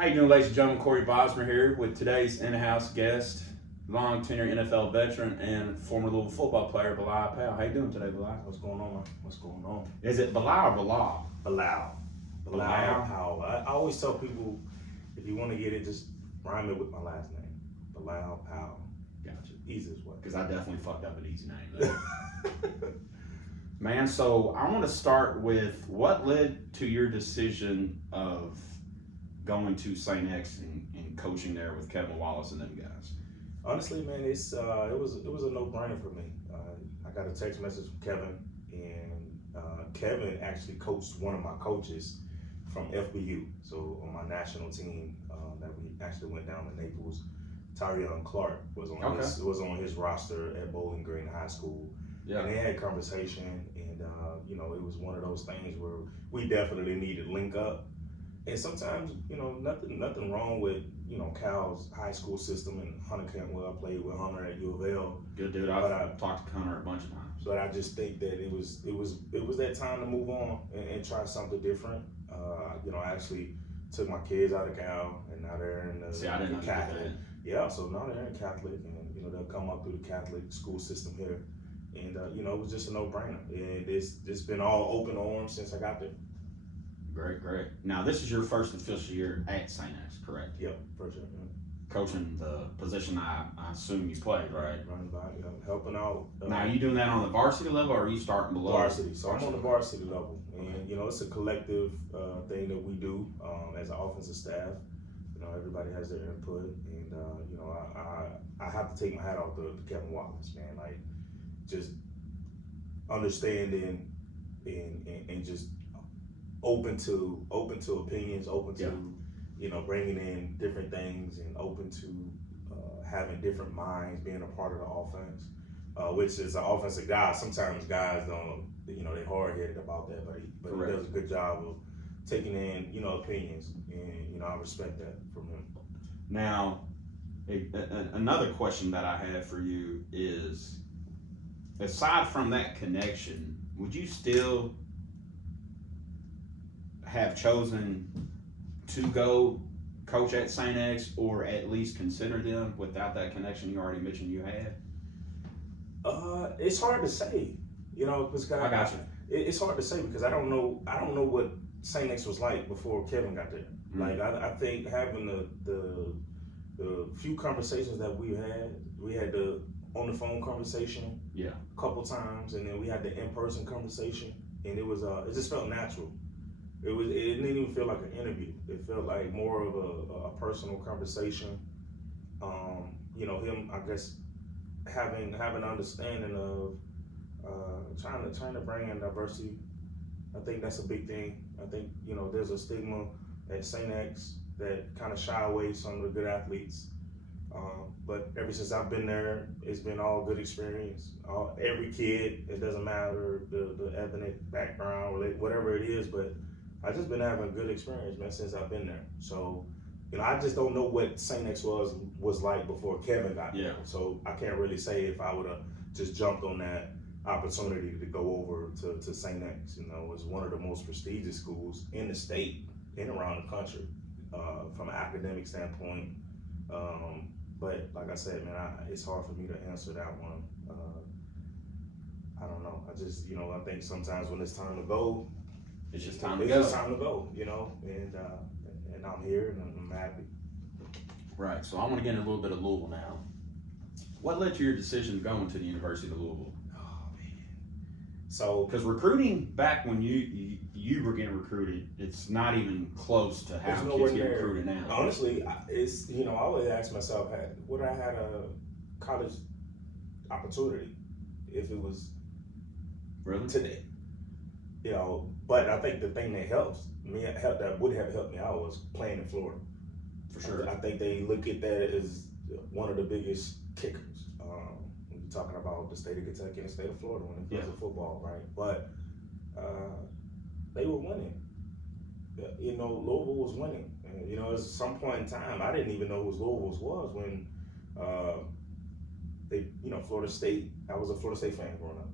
How you doing, ladies and gentlemen? Corey Bosmer here with today's in-house guest, long tenure NFL veteran and former Louisville football player, Bilal Powell. How you doing today, Bilal? What's going on, man? What's going on? Is it Bilal or Bilal? Bilal. Bilal? Powell. I always tell people, if you want to get it, just rhyme it with my last name. Bilal Powell. Gotcha. Easiest way. Because I definitely fucked up an easy name. Man, so I want to start with what led to your decision of going to St. X and coaching there with Kevin Wallace and them guys? Honestly, man, it was a no-brainer for me. I got a text message from Kevin, and Kevin actually coached one of my coaches from FBU, so on my national team that we actually went down to Naples. Tyrion Clark was on his roster at Bowling Green High School. Yeah. And they had conversation, and it was one of those things where we definitely needed to link up. And sometimes, nothing wrong with, Cal's high school system and Hunter Cantwell. I played with Hunter at U of L. Good dude. I've talked to Hunter a bunch of times. But I just think that it was that time to move on and try something different. I actually took my kids out of Cal, and now they're in the Catholic. Yeah, so now they're in Catholic, and they'll come up through the Catholic school system here. And it was just a no-brainer. And it's been all open arms since I got there. Great. Now, this is your first official year at St. X, correct? Yep, first year. Yeah. Coaching the position I assume you played, right? Running back, helping out. Now, are you doing that on the varsity level, or are you starting below? Varsity. So I'm on the varsity level, and it's a collective thing that we do as an offensive staff. Everybody has their input, and I have to take my hat off to Kevin Wallace, man. Like, just understanding and just open to opinions, open to bringing in different things, and open to having different minds, being a part of the offense. Which is an offensive guy. Sometimes guys don't, they're hard headed about that, but he does a good job of taking in opinions, and I respect that from him. Now, another question that I have for you is, aside from that connection, would you still have chosen to go coach at St. X, or at least consider them without that connection you already mentioned you had? It's hard to say, because I got you. It's hard to say because I don't know what St. X was like before Kevin got there. Mm-hmm. Like I think having the few conversations that we had the on the phone conversation, a couple times, and then we had the in-person conversation, and it just felt natural. It didn't even feel like an interview. It felt like more of a personal conversation. Him, I guess, having an understanding of trying to bring in diversity. I think that's a big thing. I think there's a stigma at St. X that kind of shy away some of the good athletes. But ever since I've been there, it's been all good experience. Every kid, it doesn't matter the ethnic background, whatever it is, but I've just been having a good experience, man, since I've been there. So, I just don't know what St. X was like before Kevin got there. So I can't really say if I would have just jumped on that opportunity to go over to St. X. It's one of the most prestigious schools in the state and around the country from an academic standpoint. But like I said, man, it's hard for me to answer that one. I don't know. I just, I think sometimes when it's time to go, it's just time to go, and I'm here and I'm happy. Right. So I want to get into a little bit of Louisville now. What led to your decision to go into the University of Louisville? Oh man. So because recruiting back when you were getting recruited, it's not even close to how kids get recruited now. Honestly, it's I always ask myself, would I had a college opportunity if it was really today? But I think the thing that that would have helped me out was playing in Florida. For sure. I think they look at that as one of the biggest kickers. When you're talking about the state of Kentucky and the state of Florida when it comes to football, right? But they were winning. Louisville was winning. And, at some point in time, I didn't even know who Louisville was when Florida State. I was a Florida State fan growing up.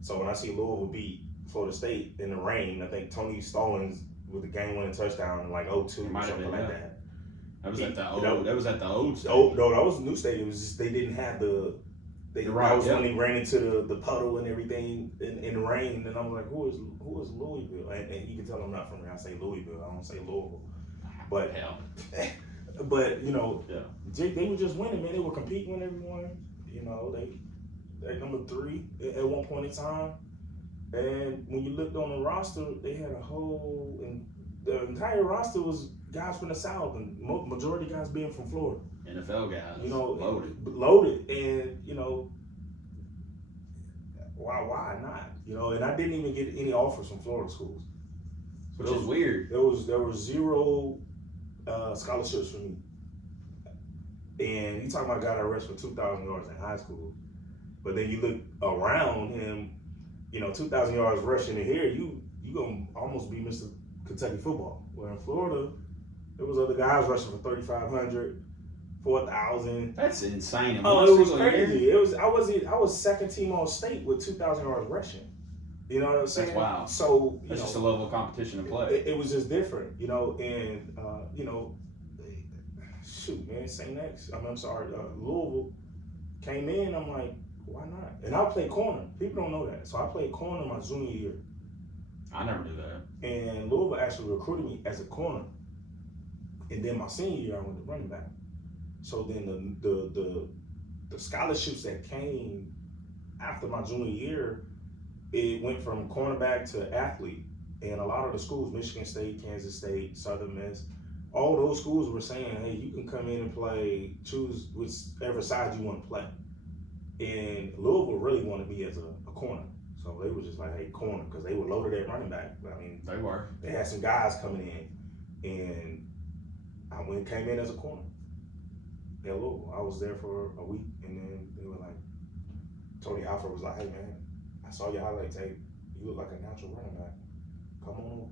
So when I see Louisville beat Florida State in the rain, I think Tony Stallings with the game-winning touchdown in like 02 or something like that. That was at the old. That That was at the old Oh stadium. no, that was a new stadium. It was just they didn't have the. Right, that was yep. when they ran into the puddle and everything in the rain, and I'm like, who is Louisville? And you can tell I'm not from here. I say Louisville. I don't say Louisville. But Hell. but you know, Yeah. they were just winning, man. They were competing with everyone. You know, they number 3 at one point in time. And when you looked on the roster, they had and the entire roster was guys from the South, and majority guys being from Florida. NFL guys. You know, loaded. and you know, why not? You know, and I didn't even get any offers from Florida schools, Which is weird. There were 0 scholarships for me. And you talking about a guy that rushed for 2,000 yards in high school, but then you look around him, you know, 2,000 yards rushing in here, you gonna almost be Mr. Kentucky football. Where in Florida, there was other guys rushing for 3,500, 4,000. That's insane. Oh, it was crazy. I was second team all state with 2,000 yards rushing. You know what I'm saying? That's wild. So that's just a level of competition to play. It was just different, you know, and you know, shoot, man, St. X. I'm sorry, Louisville came in. I'm like, why not? And I played corner. People don't know that. So I played corner my junior year. I never knew that. And Louisville actually recruited me as a corner. And then my senior year, I went to running back. So then the scholarships that came after my junior year, it went from cornerback to athlete. And a lot of the schools, Michigan State, Kansas State, Southern Miss, all those schools were saying, hey, you can come in and play, choose whichever side you want to play. And Louisville really wanted me as a corner. So they were just like, hey, corner, because they were loaded at running back. I mean, they were. They had some guys coming in, and I came in as a corner at Louisville. I was there for a week, and then they were like, Tony Alford was like, hey, man, I saw your highlight tape. You look like a natural running back. Come on over.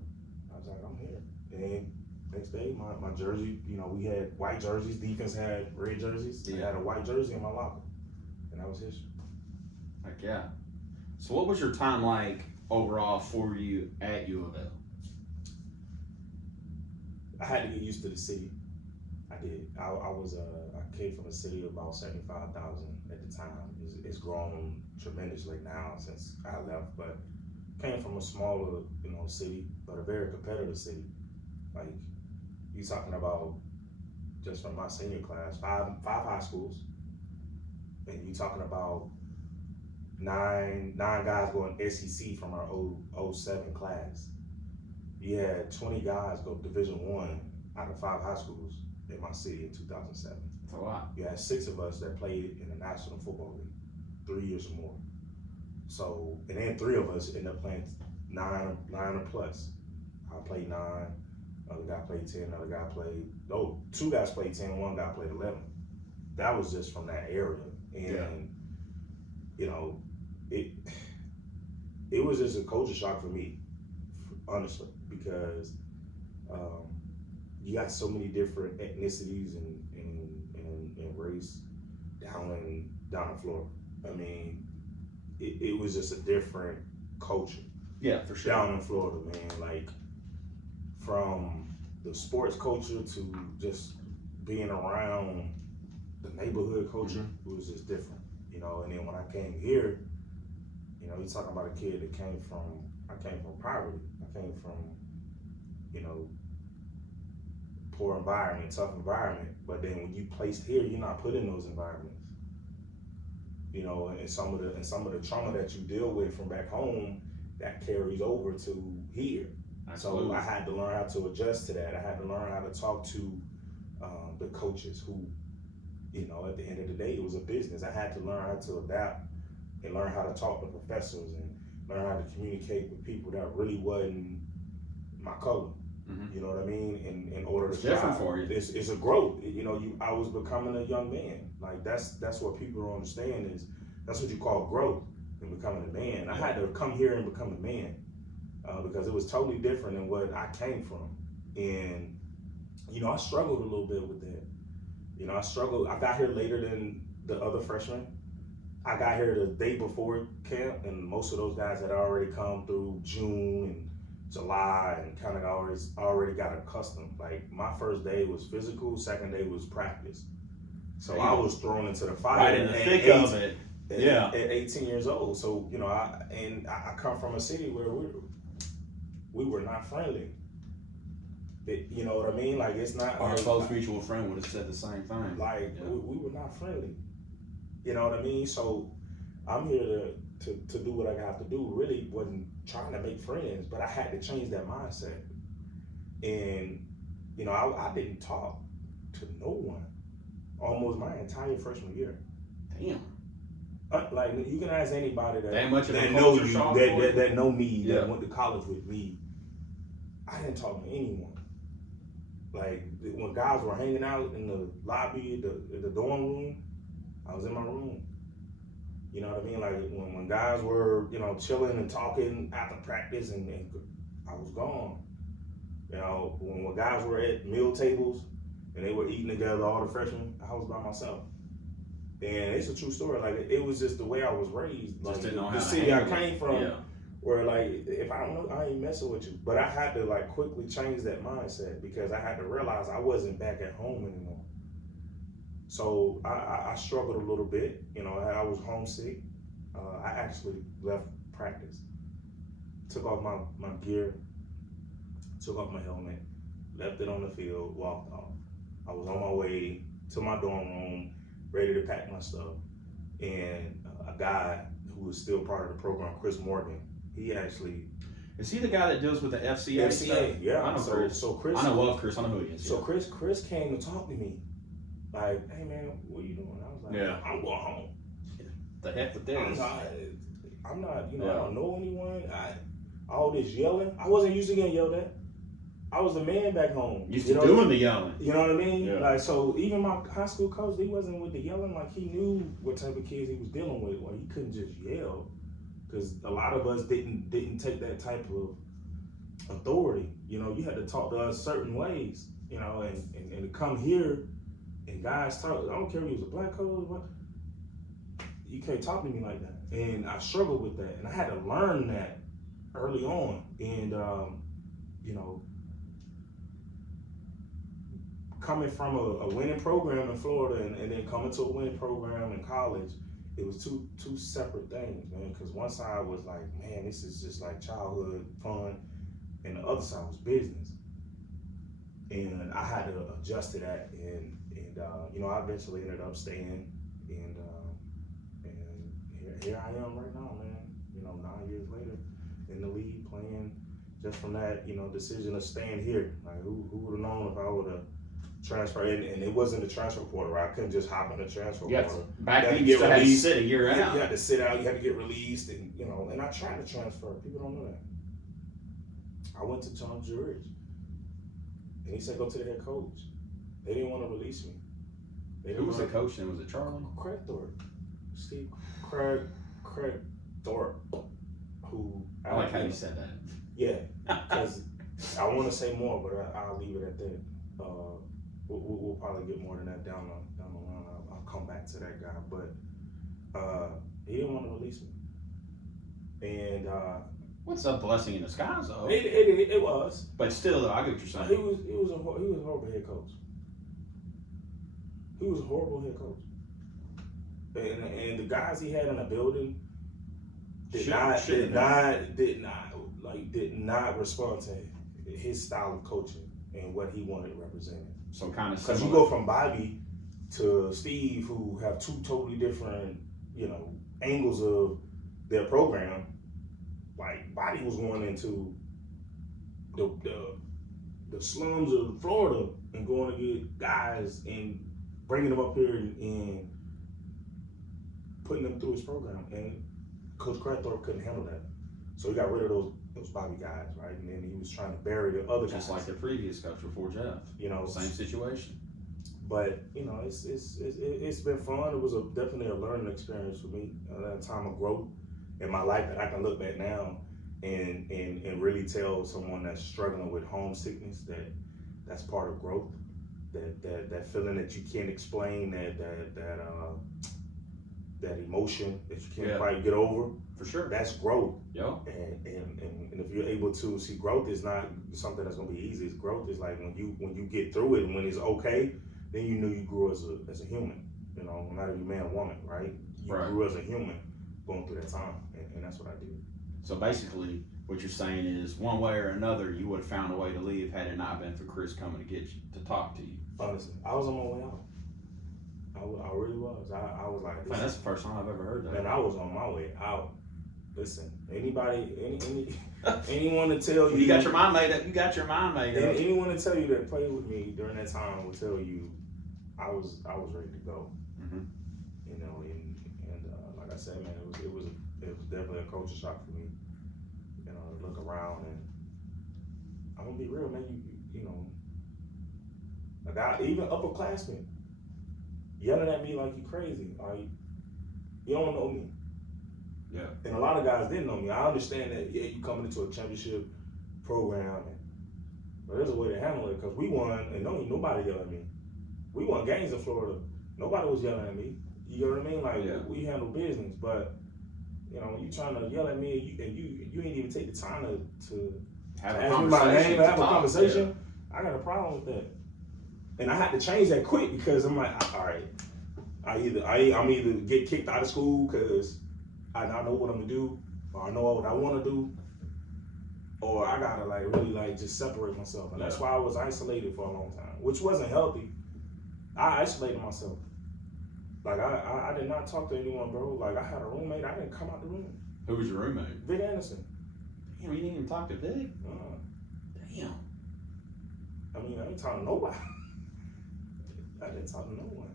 I was like, I'm here. And next day, my jersey, you know, we had white jerseys. Defense had red jerseys. Yeah. I had a white jersey in my locker, and that was history. Heck yeah. So what was your time like overall for you at U of L? I had to get used to the city. I did. I came from a city of about 75,000 at the time. It's grown tremendously now since I left, but came from a smaller, you know, city, but a very competitive city. Like, you talking about just from my senior class, five high schools, and you talking about nine guys going SEC from our 07 class. You had 20 guys go Division I out of 5 high schools in my city in 2007. That's a lot. You had 6 of us that played in the National Football League, 3 years or more. So, and then 3 of us ended up playing 9 or plus. I played 9, other guy played 10, another guy played, 2 guys played 10, 1 guy played 11. That was just from that area. And, you know, it was just a culture shock for me, honestly, because you got so many different ethnicities and race down in Florida. I mean, it was just a different culture. Yeah, for sure. Down in Florida, man, like from the sports culture to just being around the neighborhood culture, it was just different, you know. And then when I came here, you know, you're talking about a kid that I came from poverty. I came from, you know, poor environment, tough environment. But then when you placed here, you're not put in those environments. You know, and some of the trauma that you deal with from back home, that carries over to here. Absolutely. So I had to learn how to adjust to that. I had to learn how to talk to the coaches who, you know, at the end of the day, it was a business. I had to learn how to adapt and learn how to talk to professors and learn how to communicate with people that really wasn't my color. Mm-hmm. You know what I mean? In order to it's different for you. It's a growth. You know, I was becoming a young man. Like that's what people don't understand is that's what you call growth and becoming a man. I had to come here and become a man because it was totally different than what I came from. And you know, I struggled a little bit with that. You know, I got here later than the other freshmen. I got here the day before camp, and most of those guys had already come through June and July and kind of already got accustomed. Like my first day was physical, second day was practice. So I was thrown into the fire right in the thick of it. At 18 years old. So I come from a city where we were not friendly. You know what I mean? Like it's not. Our close mutual friend would have said the same thing. Like we were not friendly. You know what I mean? So I'm here to do what I have to do. Really wasn't trying to make friends, but I had to change that mindset. And you know, I didn't talk to no one almost my entire freshman year. Damn. Like you can ask anybody that much of that a know culture you, shock that know me, Yeah. that went to college with me. I didn't talk to anyone. Like when guys were hanging out in the lobby, the dorm room, I was in my room. You know what I mean? Like when guys were, you know, chilling and talking after practice, and I was gone. You know, when guys were at meal tables and they were eating together, all the freshmen, I was by myself. And it's a true story. Like it was just the way I was raised. Like Just didn't know how the to city I handle it. came from, Yeah. where like if I don't know, I ain't messing with you. But I had to like quickly change that mindset because I had to realize I wasn't back at home anymore. So I struggled a little bit. You know, I was homesick. I actually left practice, took off my gear, took off my helmet, left it on the field, walked off. I was on my way to my dorm room, ready to pack my stuff. And a guy who was still part of the program, Chris Morgan, he actually... Is he the guy that deals with the FCA? FCA, stuff? yeah. I know Chris. So Chris... I know of Chris. I know who he is. So Chris came to talk to me. Like, hey man, what are you doing? I was like, Yeah. I'm going home. The heck with this. I'm not, you know, Yeah. I don't know anyone. All this yelling, I wasn't used to getting yelled at. I was the man back home. Used to doing the yelling. You know what I mean? Yeah. Like, so even my high school coach, he wasn't with the yelling. Like, he knew what type of kids he was dealing with. Like, he couldn't just yell, because a lot of us didn't take that type of authority. You know, you had to talk to us certain ways. You know, and to come here and guys talk. I don't care if he was a black coach, what. You can't talk to me like that. And I struggled with that, and I had to learn that early on. And you know, coming from a winning program in Florida and then coming to a winning program in college, it was two separate things, man. Because one side was like, man, this is just like childhood fun, and the other side was business. And I had to adjust to that, and you know, I eventually ended up staying, and here I am right now, man. You know, 9 years later in the league playing. Just from that, you know, decision of staying here. Like, who would have known if I would have transferred? And it wasn't the transfer portal, right? I couldn't just hop in the transfer portal. Back then, you still had to sit a year out. You had to sit out. You had to get released, and you know. And I tried to transfer. People don't know that. I went to John George, and he said, "Go to the head coach." They didn't want to release me. Who was the coach then? Was it Charlie? Craig Thorpe. Steve Craig Thorpe, who... I like how you said that. Yeah, because I want to say more, but I'll leave it at that. We'll probably get more than that down the line. I'll come back to that guy, but he didn't want to release me. And... What's a blessing in disguise, though? It was. But still, though, I get what you're saying. He was a horrible head coach. He was a horrible head coach. And the guys he had in the building did not respond to his style of coaching and what he wanted represented. So kind of because you go from Bobby to Steve, who have two totally different, you know, angles of their program. Like Bobby was going into the slums of Florida and going to get guys and bringing them up here and putting them through his program, and Coach Crathorpe couldn't handle that, so he got rid of those Bobby guys, right? And then he was trying to bury the other guys, just like the previous coach before Jeff. You know, same situation. But you know, it's been fun. It was definitely a learning experience for me, a time of growth in my life that I can look back now and really tell someone that's struggling with homesickness that that's part of growth. That feeling that you can't explain, that emotion that you can't Yeah. quite get over. For sure. That's growth. Yeah. And if you're able to see, growth is not something that's gonna be easy. Growth is like when you get through it and when it's okay, then you know you grew as a human. You know, no matter if you're man or woman, right? You Right. grew as a human going through that time, and that's what I did. So basically, what you're saying is, one way or another, you would have found a way to leave had it not been for Chris coming to get you, to talk to you. Honestly, I was on my way out. I really was. I was like, Man, that's the first time I've ever heard that. man, I was on my way out. Listen, anyone to tell you, You got your mind made up. You got your mind made up. anyone to tell you that played with me during that time will tell you I was ready to go. Mhm. You know, and like I said, man, it was definitely a culture shock for me. You know, to look around and I'm gonna be real, man. You know, like even upperclassmen yelling at me like you crazy. Like, you don't know me. Yeah. And a lot of guys didn't know me. I understand that, yeah, you coming into a championship program, but there's a way to handle it because we won and nobody yelled at me. We won games in Florida. Nobody was yelling at me. You know what I mean? Like, Yeah. we handle business, but you know, you trying to yell at me and you ain't even take the time to Have a ask me my name, to have a talk. conversation. I got a problem with that. And I had to change that quick because I'm like, all right, I'm either get kicked out of school because I know what I'm gonna do, or I know what I want to do, or I gotta like really like just separate myself. And that's why I was isolated for a long time, which wasn't healthy. I isolated myself. Like I did not talk to anyone, bro. Like I had a roommate. I didn't come out the room. Who was your roommate? Vic Anderson. Damn, you didn't even talk to Vic? Damn. I mean, I didn't talk to nobody. I didn't talk to no one.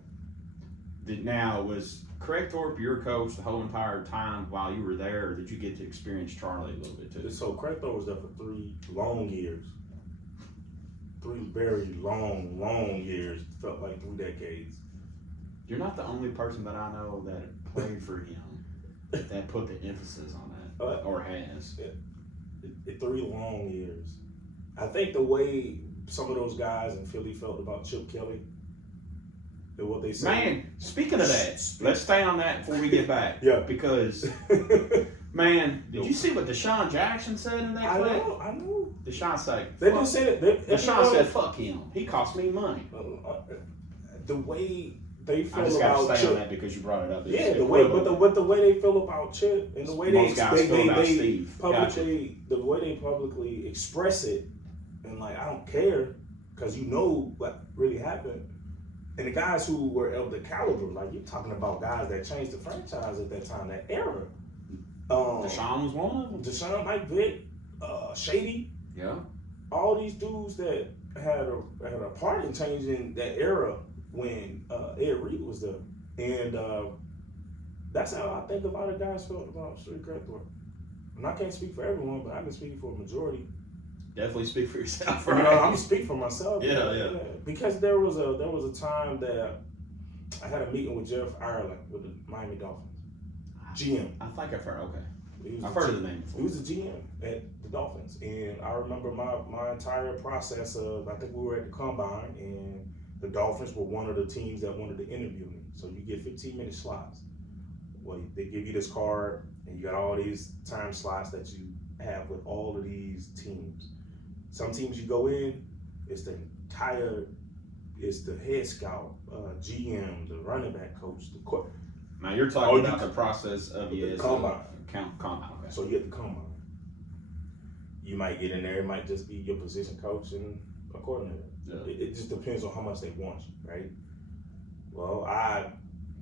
Now, was Craig Thorpe your coach the whole entire time while you were there, or did you get to experience Charlie a little bit too? So Craig Thorpe was there for 3 long years. 3 very long years. Felt like 3 decades. You're not the only person that I know that played for him that put the emphasis on that, or has. 3 long years. I think the way some of those guys in Philly felt about Chip Kelly, and what they said. Man, speaking of that, let's stay on that before we get back. Yeah. Because, man, did you see what Deshaun Jackson said in that clip? I know. Deshaun said, They didn't say that. Deshaun said, fuck him. He cost me money. The way they feel I just about gotta stay Chip. on that because you brought it up. Yeah, the way they feel about Chip and the way Most guys feel about Steve. the way they publicly express it, and like I don't care because you know what really happened. And the guys who were of the caliber, like you're talking about guys that changed the franchise at that time, that era. Deshaun was one of them. Deshaun, Mike Vick, Shady. Yeah. All these dudes that had a part in changing that era when Ed Reed was there. And that's how I think a lot of guys felt about Street Craig Thorpe. And I can't speak for everyone, but I can speak for a majority. Definitely speak for yourself, You know, right? I'm gonna speak for myself. Yeah. Because there was a time that I had a meeting with Jeff Ireland with the Miami Dolphins. GM. I think I've heard, okay. He was I've the heard G- of the name before. He was the GM at the Dolphins. And I remember my entire process of, I think we were at the Combine, and the Dolphins were one of the teams that wanted to interview me. So you get 15-minute slots. Well, they give you this card, and you got all these time slots that you have with all of these teams. Some teams you go in, it's the head scout, GM, the running back coach, the court. Now you're talking about the process of the as combine. Combine. Okay. So you have to combine. You might get in there, it might just be your position coach and a coordinator. Yeah. It just depends on how much they want you, right? Well, I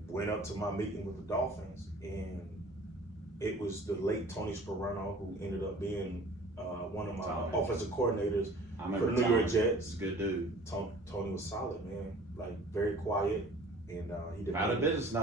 went up to my meeting with the Dolphins, and it was the late Tony Scarano who ended up being one of my offensive coordinators I for remember the New York Jets. He's a good dude. Tony was solid, man. Like very quiet, and he did Out of business, though.